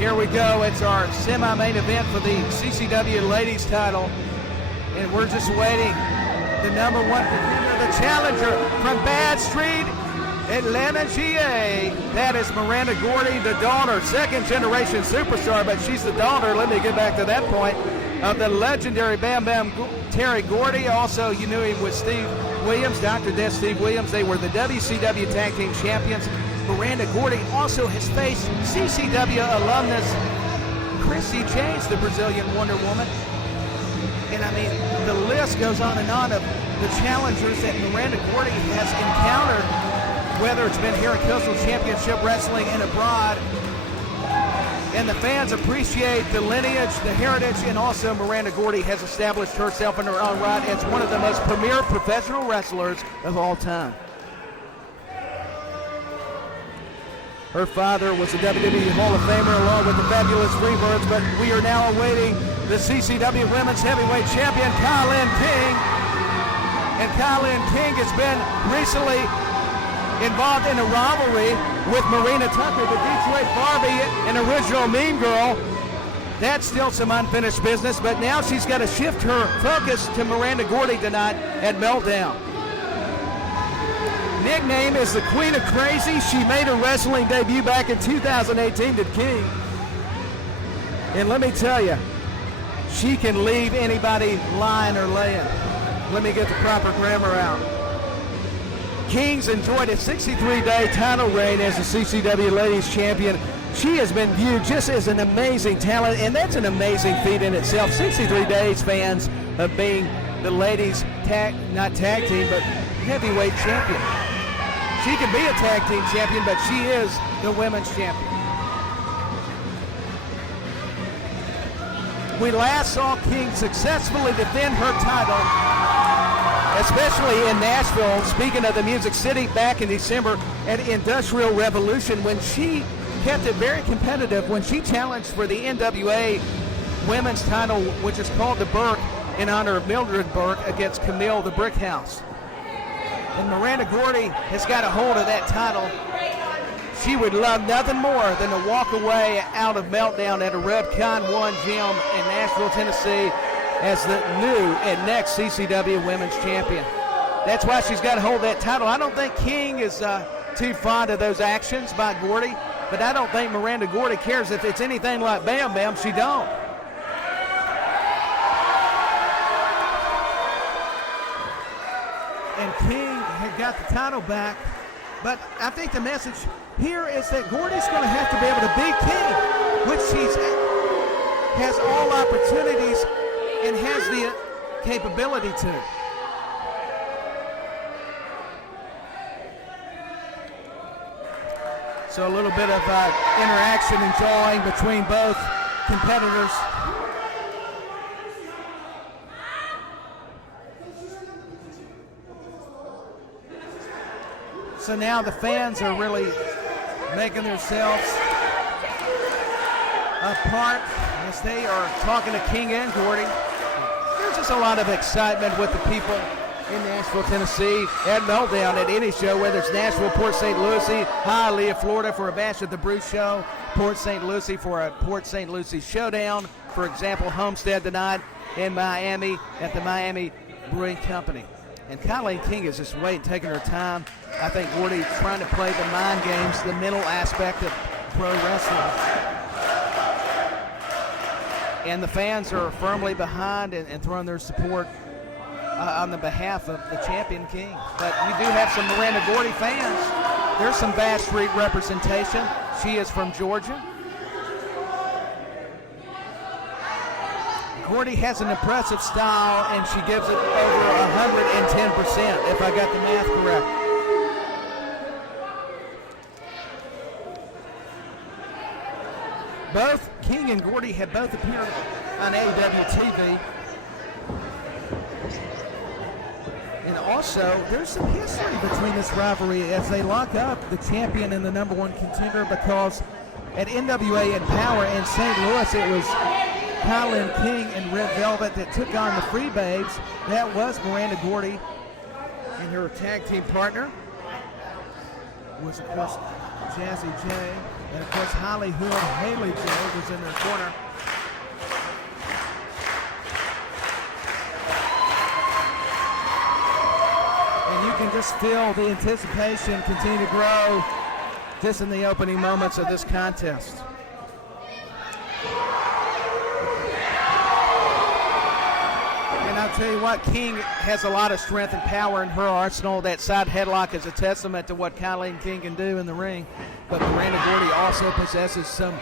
here we go. It's our semi-main event for the CCW Ladies title. And we're just waiting. The number one contender, the challenger from Bad Street, Atlanta, GA. That is Miranda Gordy, the daughter, second generation superstar, but she's the daughter, let me get back to that point, of the legendary Bam Bam Terry Gordy. Also, you knew him with Steve Williams, Dr. Death Steve Williams. They were the WCW Tag Team Champions. Miranda Gordy also has faced CCW alumnus Chrissy James, the Brazilian Wonder Woman. And I mean, the list goes on and on of the challengers that Miranda Gordy has encountered, whether it's been here at Coastal Championship Wrestling and abroad. And the fans appreciate the lineage, the heritage, and also Miranda Gordy has established herself in her own right as one of the most premier professional wrestlers of all time. Her father was a WWE Hall of Famer along with the fabulous Freebirds, but we are now awaiting the CCW Women's Heavyweight Champion, Kilynn King. And Kilynn King has been recently involved in a rivalry with Marina Tucker, the Detroit Barbie, an original Mean Girl. That's still some unfinished business, but now she's got to shift her focus to Miranda Gordy tonight at Meltdown. Nickname is the Queen of Crazy. She made her wrestling debut back in 2018 to King. And let me tell you, she can leave anybody lying or laying. Let me get the proper grammar out. King's enjoyed a 63-day title reign as the CCW Ladies Champion. She has been viewed just as an amazing talent, and that's an amazing feat in itself. 63 days, fans, of being the ladies' not tag team, but heavyweight champion. She can be a tag team champion, but she is the women's champion. We last saw King successfully defend her title, especially in Nashville, speaking of the Music City, back in December at Industrial Revolution, when she kept it very competitive when she challenged for the NWA women's title, which is called the Burke, in honor of Mildred Burke, against Camille the Brick House. And Miranda Gordy has got a hold of that title. She would love nothing more than to walk away out of Meltdown at a Red Con 1 gym in Nashville, Tennessee, as the new and next CCW Women's Champion. That's why she's got to hold that title. I don't think King is too fond of those actions by Gordy, but I don't think Miranda Gordy cares. If it's anything like Bam Bam, she don't. And King had got the title back, but I think the message here is that Gordy's going to have to be able to beat King, which has all opportunities and has the capability to. So a little bit of interaction and jawing between both competitors. So now the fans are really making themselves a part as they are talking to King and Gordy. There's just a lot of excitement with the people in Nashville, Tennessee, at Meltdown, at any show, whether it's Nashville, Port St. Lucie, Hialeah, Florida for a Bash at the Brew show, Port St. Lucie for a Port St. Lucie showdown, for example, Homestead tonight, in Miami at the Miami Brewing Company. And Kilynn King is just waiting, taking her time. I think Gordy trying to play the mind games, the mental aspect of pro wrestling. And the fans are firmly behind and throwing their support on the behalf of the champion King. But you do have some Miranda Gordy fans. There's some Bass Street representation. She is from Georgia. Gordy has an impressive style, and she gives it over 110%, if I got the math correct. Both King and Gordy have both appeared on AEW TV. And also, there's some history between this rivalry as they lock up the champion and the number one contender, because at NWA and Power in St. Louis, it was Kilynn King and Red Velvet that took on the Free Babes. That was Miranda Gordy, and her tag team partner was, of course, Jazzy J. And of course, Holly Hood, Haley Joe was in their corner. And you can just feel the anticipation continue to grow just in the opening moments of this contest. And I'll tell you what, King has a lot of strength and power in her arsenal. That side headlock is a testament to what Kilynn King can do in the ring. But Miranda Gordy also possesses some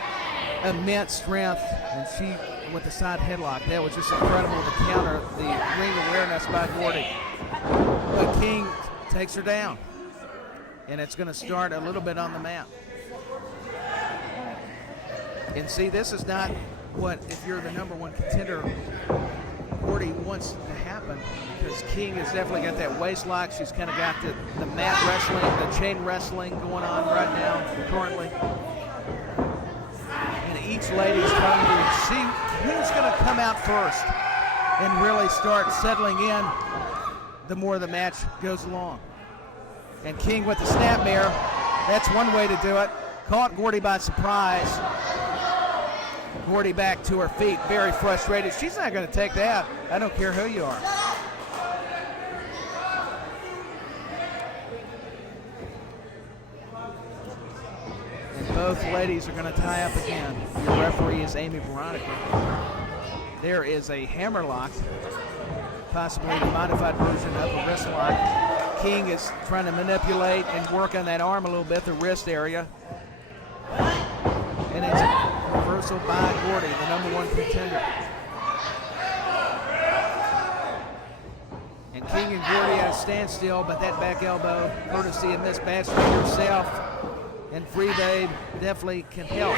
immense strength, and she, with the side headlock, that was just incredible to counter the ring awareness by Gordy. But King takes her down, and it's going to start a little bit on the map. And see, this is not what, if you're the number one contender, Gordy wants to happen, because King has definitely got that waist lock. She's kind of got the mat wrestling, the chain wrestling going on right now, currently. And each lady's trying to see who's going to come out first and really start settling in the more the match goes along. And King with the snapmare, that's one way to do it. Caught Gordy by surprise. Gordy back to her feet, very frustrated. She's not going to take that. I don't care who you are. And both ladies are going to tie up again. Your referee is Amy Veronica. There is a hammerlock, possibly the modified version of a wrist lock. King is trying to manipulate and work on that arm a little bit, the wrist area. And it's a reversal by Gordy, the number one contender. And King and Gordy at a standstill, but that back elbow, courtesy of Miss Badstreet herself, and Free Babe definitely can help.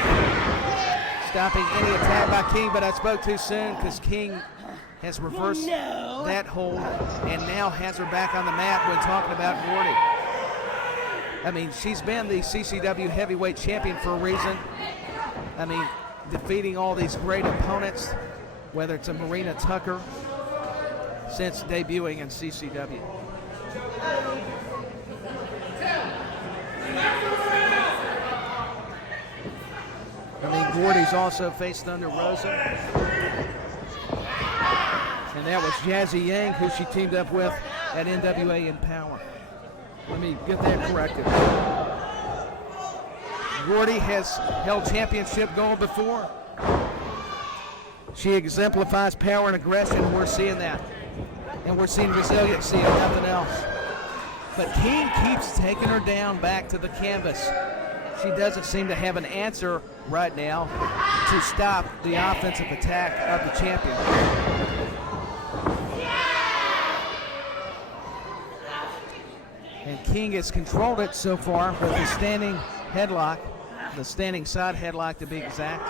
Stopping any attack by King, but I spoke too soon, because King has reversed that hold and now has her back on the mat when talking about Gordy. I mean, she's been the CCW heavyweight champion for a reason. I mean, defeating all these great opponents, whether it's a Marina Tucker, since debuting in CCW. I mean, Gordy's also faced Thunder Rosa. And that was Jazzy Yang, who she teamed up with at NWA Empower. Let me get that corrected. Gordy has held championship gold before. She exemplifies power and aggression. We're seeing that. And we're seeing resiliency and nothing else. But King keeps taking her down back to the canvas. She doesn't seem to have an answer right now to stop the offensive attack of the champion. And King has controlled it so far with the standing headlock, the standing side headlock to be exact,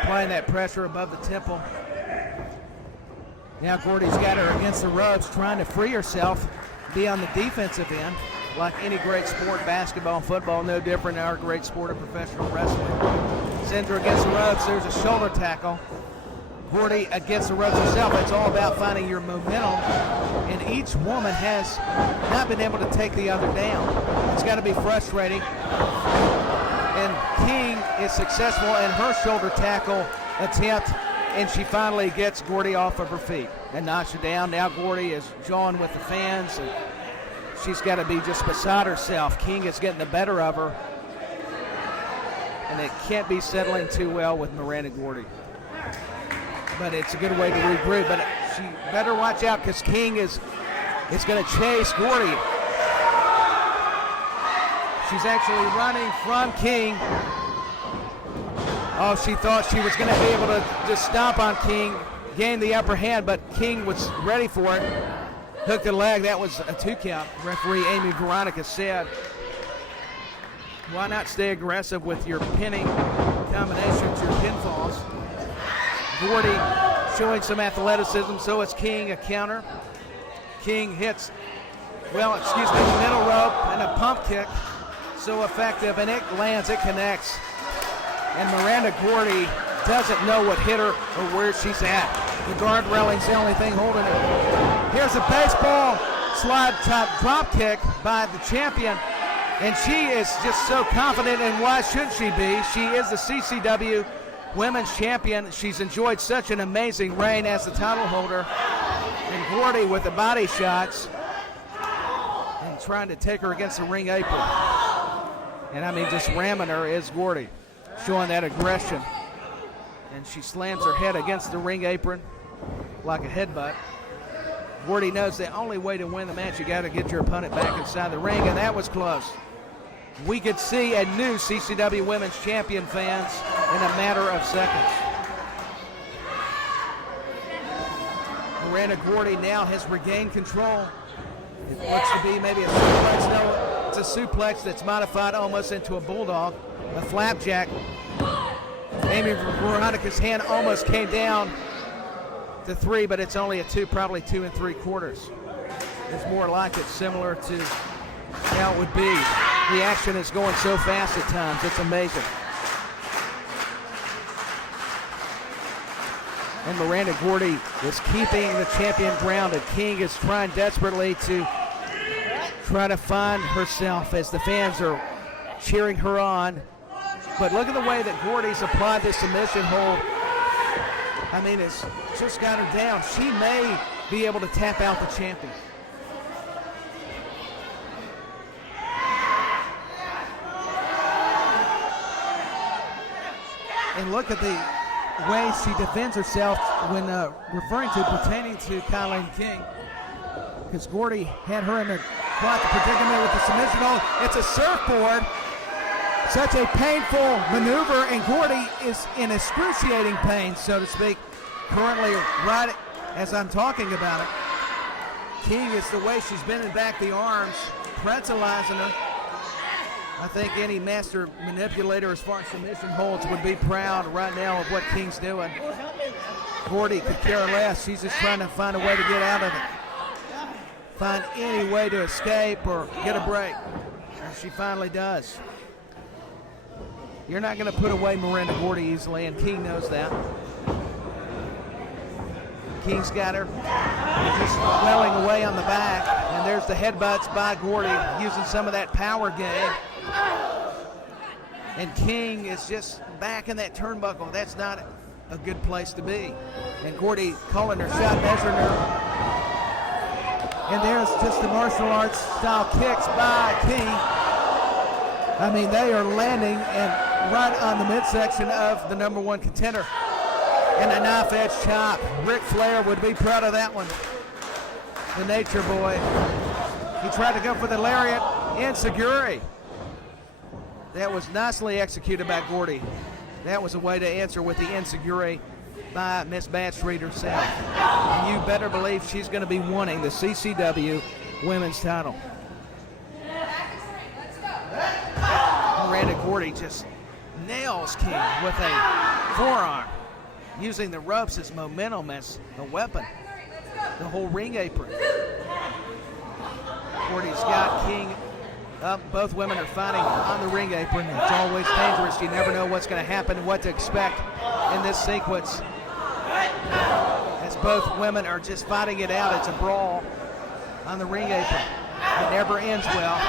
applying that pressure above the temple. Now Gordy's got her against the ropes, trying to free herself, be on the defensive end, like any great sport, basketball, football, no different than our great sport of professional wrestling. Sends her against the ropes, there's a shoulder tackle. Gordy against the ropes herself. It's all about finding your momentum, and each woman has not been able to take the other down. It's got to be frustrating. And King is successful in her shoulder tackle attempt, and she finally gets Gordy off of her feet and knocks her down. Now Gordy is jawing with the fans, and she's got to be just beside herself. King is getting the better of her, and it can't be settling too well with Miranda Gordy. But it's a good way to regroup. But she better watch out, because King is going to chase Gordy. She's actually running from King. Oh, she thought she was going to be able to just stomp on King, gain the upper hand, but King was ready for it. Hooked the leg. That was a 2 count. Referee Amy Veronica said, why not stay aggressive with your pinning combinations, your pinfalls? Gordy showing some athleticism, so is King, a counter. King hits, the middle rope and a pump kick. So effective, and it lands, it connects. And Miranda Gordy doesn't know what hit her or where she's at. The guard railing's the only thing holding her. Here's a baseball slide top drop kick by the champion. And she is just so confident, and why shouldn't she be? She is the CCW Women's Champion. She's enjoyed such an amazing reign as the title holder. And Gordy with the body shots and trying to take her against the ring apron. And I mean, just ramming her is Gordy, showing that aggression. And she slams her head against the ring apron like a headbutt. Gordy knows the only way to win the match, you got to get your opponent back inside the ring, and that was close. We could see a new CCW Women's Champion, fans, in a matter of seconds. Miranda Gordy now has regained control. It looks to be maybe a suplex. No, it's a suplex that's modified almost into a bulldog, a flapjack. Amy Veronica's hand almost came down to 3, but it's only a 2, probably 2 3/4. It's more like it's similar to how it would be. The action is going so fast at times, it's amazing. And Miranda Gordy is keeping the champion grounded. King is trying desperately to try to find herself as the fans are cheering her on. But look at the way that Gordy's applied this submission hold. I mean, it's just got her down. She may be able to tap out the champion. And look at the way she defends herself when referring to pertaining to Kilynn King. Because Gordy had her in a quite predicament with the submission hold. It's a surfboard. Such a painful maneuver, and Gordy is in excruciating pain, so to speak, currently right as I'm talking about it. King is the way she's bending back the arms, pretzelizing her. I think any master manipulator as far as submission holds would be proud right now of what King's doing. Gordy could care less. She's just trying to find a way to get out of it. Find any way to escape or get a break. And she finally does. You're not going to put away Miranda Gordy easily, and King knows that. King's got her just welling away on the back, and there's the headbutts by Gordy using some of that power game. And King is just back in that turnbuckle. That's not a good place to be. And Gordy calling her shot, measuring her. And there's just the martial arts style kicks by King. I mean, they are landing and right on the midsection of the #1 contender. And a knife edge chop. Ric Flair would be proud of that one. The Nature Boy. He tried to go for the lariat. Enziguri. That was nicely executed by Gordy. That was a way to answer with the Enziguri by Miss Badstreet herself. And you better believe she's going to be wanting the CCW Women's title. Miranda Gordy just nails King with a forearm, using the ropes as momentum, as a weapon. The whole ring apron. Gordy's got King up. Both women are fighting on the ring apron. It's always dangerous. You never know what's going to happen and what to expect in this sequence. As both women are just fighting it out. It's a brawl on the ring apron. It never ends well.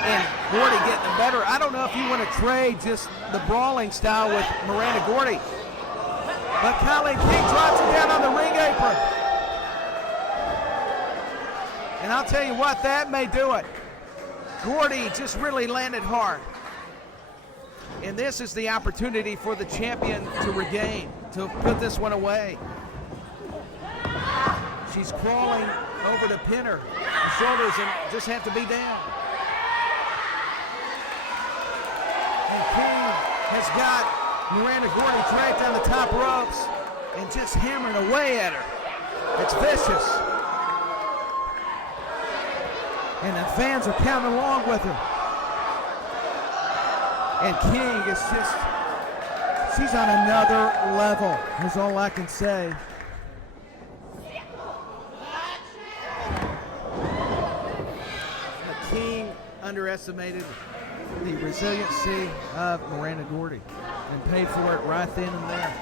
And Gordy getting the better. I don't know if you want to trade just the brawling style with Miranda Gordy. But Kilynn King drops her down on the ring apron. And I'll tell you what, that may do it. Gordy just really landed hard. And this is the opportunity for the champion to regain, to put this one away. She's crawling over to pin her. The shoulders and just have to be down. And King has got Miranda Gordy draped on the top ropes and just hammering away at her. It's vicious. And the fans are counting along with her. And King is just, she's on another level, is all I can say. The King underestimated the resiliency of Miranda Gordy and paid for it right then and there.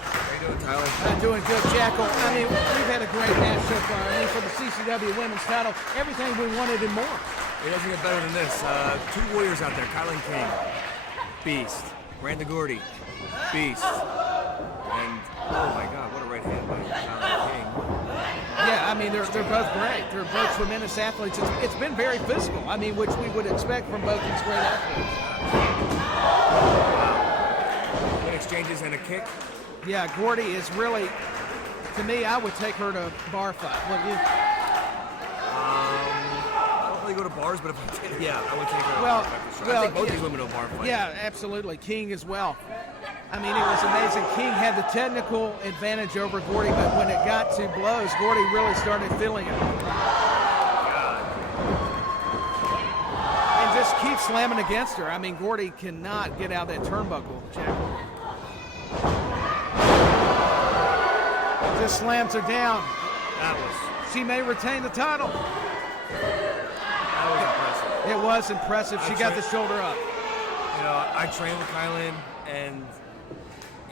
How you doing, Tyler? Doing good, Jackal. I mean, we've had a great match so far. I mean, for the CCW women's title, everything we wanted and more. It doesn't get better than this. Two warriors out there, Kilynn King, beast. Miranda Gordy, beast. And, oh my God, what a right hand by Kilynn King. Yeah, I mean, they're both great. They're both tremendous athletes. It's been very physical, I mean, which we would expect from both these great athletes. Wow. Good exchanges and a kick. Yeah, Gordy is really, to me, I would take her to bar fight, wouldn't you? I don't really go to bars, but if I did, yeah, I would take her to bar fight for sure. I think both these women to bar fight. Yeah, absolutely. King as well. I mean, it was amazing. King had the technical advantage over Gordy, but when it got to blows, Gordy really started feeling it. And just keep slamming against her. I mean, Gordy cannot get out of that turnbuckle, Jack. Just slams her down. She may retain the title. That was impressive. It was impressive. She got the shoulder up. You know, I train with Kilynn, and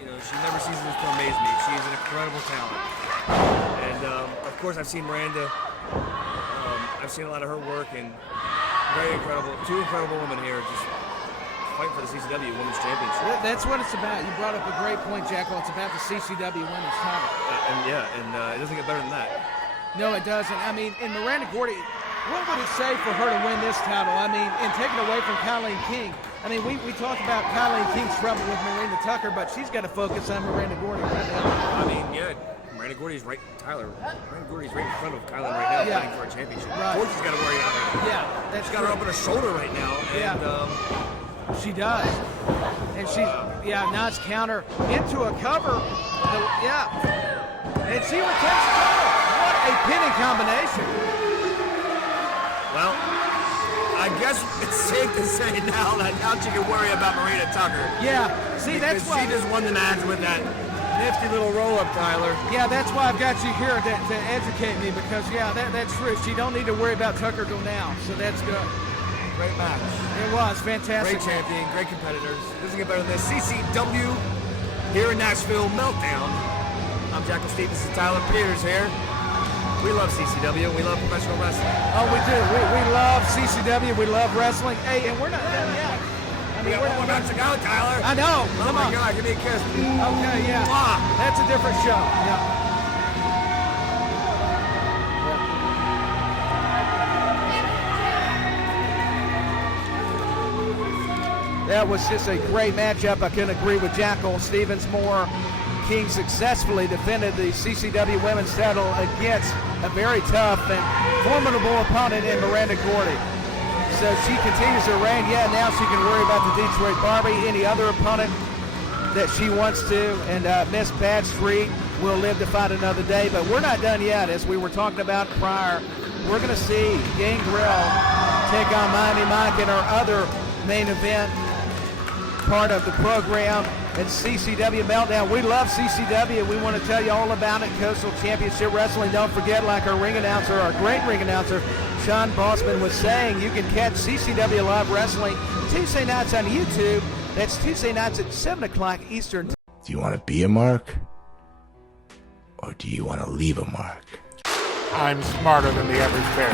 you know, she never ceases to amaze me. She is an incredible talent. And of course, I've seen Miranda. I've seen a lot of her work, and very incredible. Two incredible women here, just fighting for the CCW Women's Championship. That's what it's about. You brought up a great point, Jackal. It's about the CCW Women's title. It doesn't get better than that. No, it doesn't. I mean, in Miranda Gordy, what would it say for her to win this title? I mean, and take it away from Kilynn King. I mean, we talked about Kilynn King's trouble with Miranda Tucker, but she's got to focus on Miranda Gordy right now. I mean, yeah, Miranda Gordy's right, Miranda Gordy's right in front of Kilynn right now, fighting for a championship. Right. Of course she's got to worry about her. Yeah, that's she's got her up on her shoulder right now. And, she does. And she, notch counter into a cover. And she retains the title. What a pinning combination. Well, I guess it's safe to say now that she can worry about Miranda Tucker. Yeah, see, that's why she just won the match with that nifty little roll-up, Tyler. Yeah, that's why I've got you here to educate me, because, that's true. She don't need to worry about Tucker till now, so that's good. Great match. It was fantastic. Great champion, great competitors. Doesn't get better than this. CCW here in Nashville, Meltdown. I'm Jackal Steve. This is Tyler Peters here. We love CCW. We love professional wrestling. Oh, we do. We love CCW. We love wrestling. Hey, and we're not done yet. I mean, we're about to go, Tyler. I know. Oh my God, give me a kiss. Okay, yeah. That's a different show. Yeah. That was just a great matchup. I couldn't agree with Jackal. Stevens more. King successfully defended the CCW women's title against a very tough and formidable opponent in Miranda Gordy. So she continues her reign. Yeah, now she can worry about the Detroit Barbie, any other opponent that she wants to. And Miss Bad Street will live to fight another day. But we're not done yet. As we were talking about prior, we're going to see Gangrel take on Mighty Mike in our other main event part of the program at CCW Meltdown. We love CCW. We want to tell you all about it. Coastal Championship Wrestling. Don't forget, like our ring announcer, our great ring announcer, Sean Bossman was saying, you can catch CCW Live Wrestling Tuesday nights on YouTube. That's Tuesday nights at 7 o'clock Eastern. Do you want to be a mark? Or do you want to leave a mark? I'm smarter than the average bear.